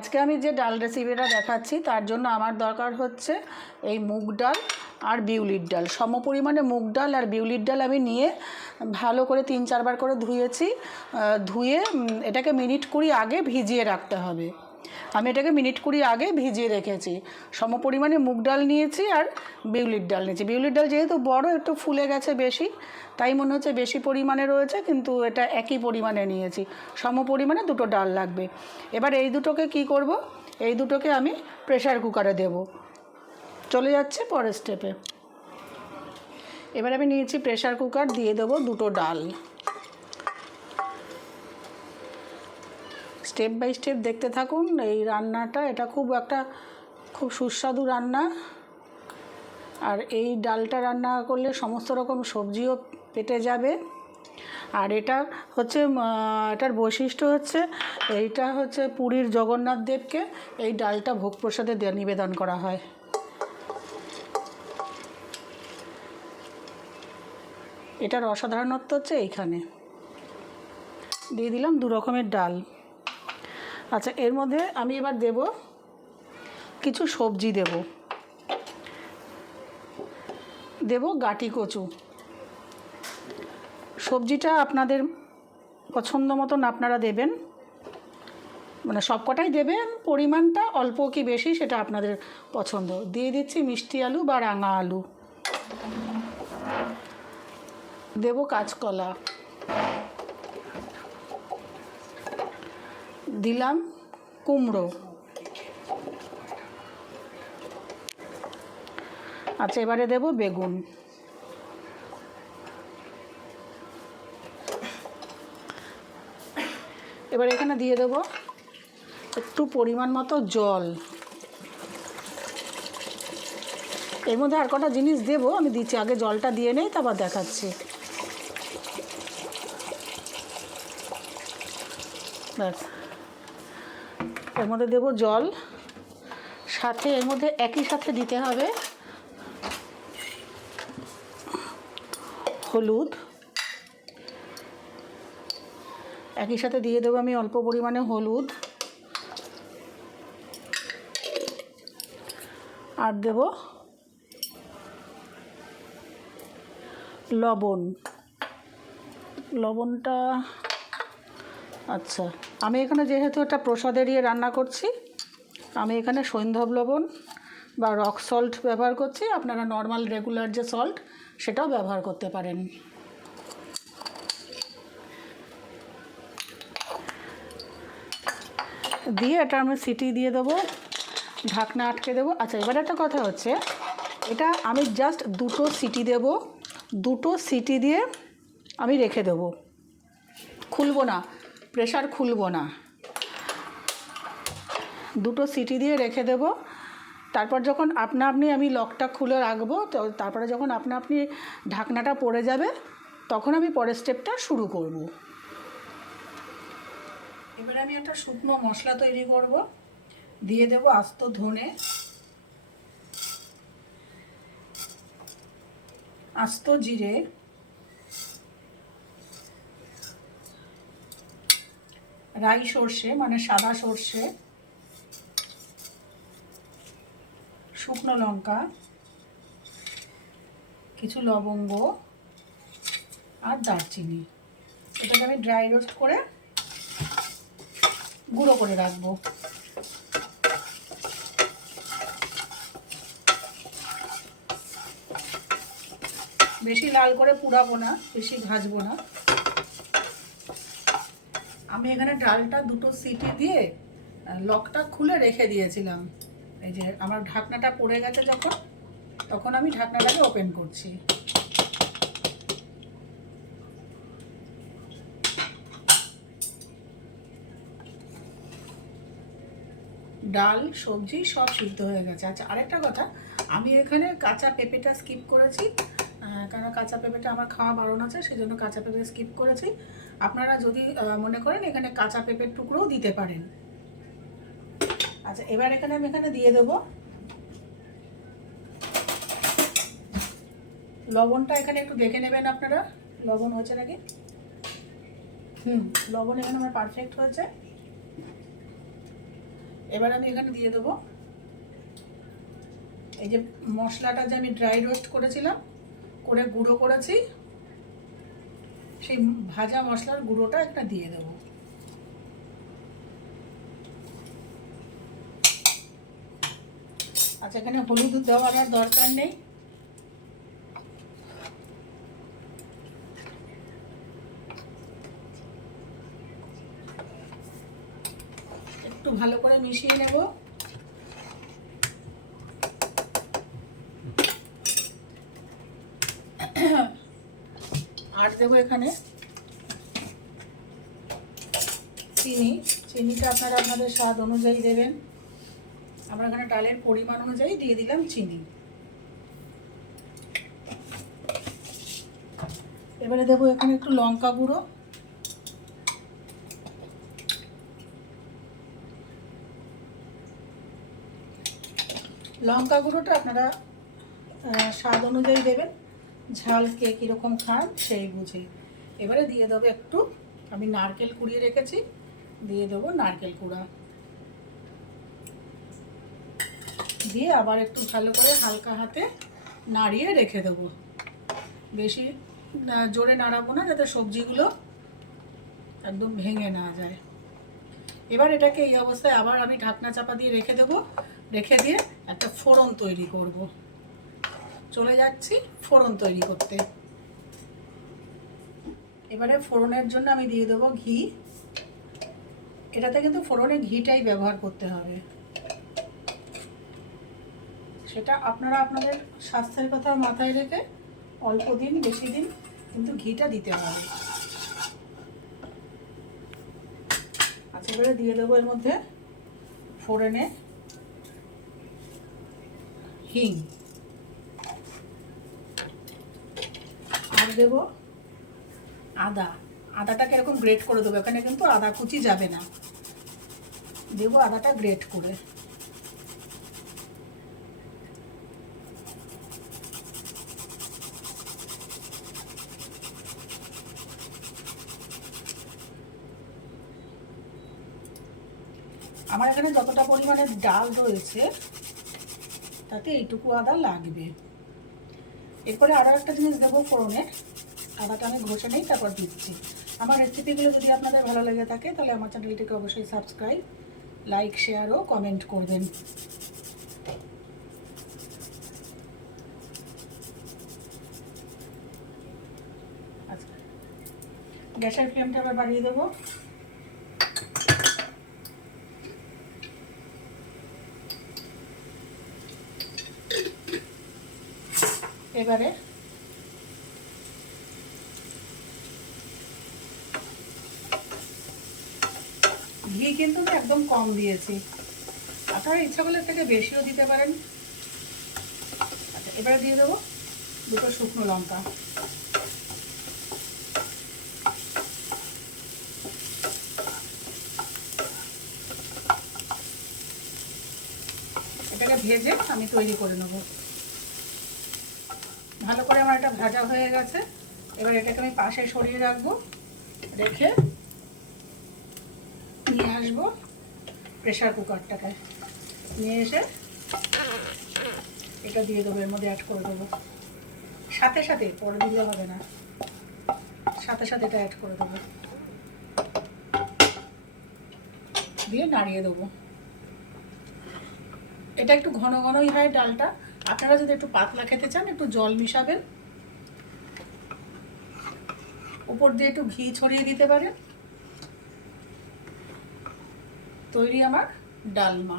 আজকে আমি যে ডাল রেসিপিটা দেখাচ্ছি তার জন্য আমার দরকার হচ্ছে এই মুগ ডাল আর বিউলির ডাল। সম পরিমাণে মুগ ডাল আর বিউলির ডাল আমি নিয়ে ভালো করে 3-4 বার করে ধুয়েছি। ধুয়ে এটাকে মিনিট 20 আগে ভিজিয়ে রাখতে হবে। আমি এটাকে মিনিট 20 আগে ভিজিয়ে রেখেছি। সম পরিমাণে মুগ ডাল নিয়েছি আর বিউলির ডাল নিয়েছি। বিউলির ডাল যেহেতু বড় একটু ফুলে গেছে বেশি, তাই মনে হচ্ছে বেশি পরিমাণে রয়েছে, কিন্তু এটা একই পরিমাণে নিয়েছি। সম পরিমাণে দুটো ডাল লাগবে। এবার এই দুটোকে কি করব, এই দুটোকে আমি প্রেসার কুকারে দেব। চলে যাচ্ছে পরের স্টেপে। এবার আমি নিয়েছি প্রেসার কুকার, দিয়ে দেবো দুটো ডাল। স্টেপ বাই স্টেপ দেখতে থাকুন এই রান্নাটা। এটা খুব সুস্বাদু রান্না। আর এই ডালটা রান্না করলে সমস্ত রকম সবজিও পেটে যাবে। আর এটা হচ্ছে এটার বৈশিষ্ট্য হচ্ছে, এইটা হচ্ছে পুরীর জগন্নাথ দেবকে এই ডালটা ভোগ প্রসাদে নিবেদন করা হয়। এটার অসাধারণত্ব হচ্ছে এইখানে। দিয়ে দিলাম 2 রকমের ডাল। আচ্ছা, এর মধ্যে আমি এবার দেব কিছু সবজি। দেব গাঁটি কচু। সবজিটা আপনাদের পছন্দ মতন আপনারা দেবেন, মানে সব কটাই দেবেন, পরিমাণটা অল্প কি বেশি সেটা আপনাদের পছন্দ। দিয়ে দিচ্ছি মিষ্টি আলু বা রাঙা আলু। দেব কাঁচকলা। দিলাম কুমড়ো। আচ্ছা, এবারে দেব বেগুন। এবার এখানে দিয়ে দেব একটু পরিমাণ মতো জল। এর মধ্যে আর কটা জিনিস দেব, আমি দিচ্ছি। আগে জলটা দিয়ে নেই, তারপর দেখাচ্ছি। ব্যাস, এর মধ্যে দেব জল, সাথে এর মধ্যে একই সাথে দিতে হবে হলুদ। একই সাথে দিয়ে দেবো আমি অল্প পরিমাণে হলুদ, আর দেব লবণ। লবণটা আচ্ছা, আমি এখানে যেহেতু এটা প্রসাদের রান্না করছি, আমি এখানে সৈন্ধব লবণ বা রক সল্ট ব্যবহার করছি। আপনারা নর্মাল রেগুলার যে সল্ট সেটাও ব্যবহার করতে পারেন। দিয়ে এটা আমি সিটি দিয়ে দেবো, ঢাকনা আটকে দেবো। আচ্ছা, এবার একটা কথা হচ্ছে, এটা আমি জাস্ট 2টো সিটি দেব। 2টো সিটি দিয়ে আমি রেখে দেবো, খুলবো না, প্রেসার খুলবো না। 2টো সিটি দিয়ে রেখে দেব। তারপর যখন আপনি আমি লকটা খুলে রাখবো, তো তারপরে যখন আপনি ঢাকনাটা পড়ে যাবে, তখন আমি পরের স্টেপটা শুরু করব। এবারে আমি একটা শুকনো মশলা তৈরি করব। দিয়ে দেব আস্ত ধনে, আস্ত জিরে, রাই সর্ষে মানে সাদা সর্ষে, শুকনো লঙ্কা, কিছু লবঙ্গ আর দারচিনি। এটাকে আমি ড্রাই রোস্ট করে গুঁড়ো করে রাখবো। বেশি লাল করে পুড়াবো না, বেশি ভাজবো না। আমি এখানে ডালটা 2টো সিটি দিয়ে লকটা খুলে রেখে দিয়েছিলাম। এই যে আমার ঢাকনাটা পড়ে গেছে যখন, তখন আমি ঢাকনাটাকে ওপেন করছি। ডাল সবজি সব সিদ্ধ হয়ে গেছে। আচ্ছা, আরেকটা কথা, আমি এখানে কাঁচা পেঁপেটা স্কিপ করেছি, কারণ কাঁচা পেঁপেটা আমার খাওয়া বারণ আছে, সেই জন্য কাঁচা পেঁপে স্কিপ করেছি। আপনারা যদি মনে করেন এখানে কাঁচা পেঁপের টুকরোও দিতে পারেন। আচ্ছা, এবার আমি এখানে দিয়ে দেবো লবণটা। এখানে একটু দেখে নেবেন আপনারা লবণ হয়েছে নাকি। লবণ এখানে আমার পারফেক্ট হয়েছে। এবার আমি এখানে দিয়ে দেবো এই যে মশলাটা যে আমি ড্রাই রোস্ট করেছিলাম, করে গুঁড়ো করেছি, সেই ভাজা মশলার গুঁড়োটা একটা দিয়ে দেবো। আচ্ছা, এখানে হলুদ দেওয়ার আর দরকার নেই। একটু ভালো করে মিশিয়ে নেব। আর দেবো এখানে চিনি। চিনিটা আপনারা আপনাদের স্বাদ অনুযায়ী দেবেন। আমরা এখানে ডালের পরিমাণ অনুযায়ী দিয়ে দিলাম চিনি। এবারে দেবো এখানে একটু লঙ্কা গুঁড়ো, লঙ্কা গুঁড়োটা আপনারা স্বাদ অনুযায়ী দেবেন, ঝাল কে কীরকম খান সেই বুঝে। এবারে দিয়ে দেবো একটু, আমি নারকেল কুড়িয়ে রেখেছি, দিয়ে দেবো নারকেল কুড়া, দিয়ে আবার একটু ভালো করে হালকা হাতে নাড়িয়ে রেখে দেবো। বেশি জোরে নাড়াবো না, যাতে সবজিগুলো একদম ভেঙে না যায়। এবার এটাকে এই অবস্থায় আবার আমি ঢাকনা চাপা দিয়ে রেখে দেবো। রেখে দিয়ে একটা ফোড়ন তৈরি করব। চলে যাচ্ছি ফোড়ন তৈরি করতে। এবারে ফোড়নের জন্য আমি দিয়ে দেবো ঘি। এটাতে কিন্তু ফোড়নে ঘিটাই ব্যবহার করতে হবে, সেটা আপনারা আপনাদের স্বাস্থ্যের কথা মাথায় রেখে অল্প দিন বেশি দিন কিন্তু ঘিটা দিতে হবে। আচ্ছা, এবারে দিয়ে দেবো এর মধ্যে ফোড়নে হিং, আর দেবো আদা। আদাটাকে এরকম গ্রেট করে দেবো, এখানে কিন্তু আদা কুচি যাবে না, দেবো আদাটা গ্রেট করে। আমার এখানে যতটা পরিমাণে ডাল রয়েছে তাতে এইটুকু আদা লাগবে। এরপরে আরও একটা জিনিস দেবো ফোড়নে, আদাটা আমি ঘষে নেই তারপর দিচ্ছি। আমার রেসিপিগুলো যদি আপনাদের ভালো লেগে থাকে তাহলে আমার চ্যানেলটিকে অবশ্যই সাবস্ক্রাইব, লাইক, শেয়ার ও কমেন্ট করবেন। আচ্ছা, গ্যাসের ফ্লেমটা আবার বাড়িয়ে দেবো। এবারে ঘি কিন্তু একদম কম দিয়েছি, আপনারা ইচ্ছা করলে থেকে বেশিও দিতে পারেন। আচ্ছা, এবারে দিয়ে দেবো দুটো শুকনো লঙ্কা। এটাকে ভেজে আমি তৈরি করে নেব। ভালো করে আমার এটা ভাজা হয়ে গেছে। এবার এটাকে আমি পাশে সরিয়ে রাখবো, রেখে নিয়ে আসবো প্রেশার কুকারটাকে, নিয়ে এসে এটা দিয়ে দেবো, এর মধ্যে অ্যাড করে দেবো। সাথে সাথে, পরে দিলে হবে না, সাথে সাথে এটা অ্যাড করে দেবো, দিয়ে নাড়িয়ে দেবো। এটা একটু ঘন ঘনই হয় ডালটা, আপনারা যদি একটু পাতলা খেতে চান একটু জল মিশাবেন, উপর দিয়ে একটু ঘি ছড়িয়ে দিতে পারেন। তৈরি আমার ডালমা।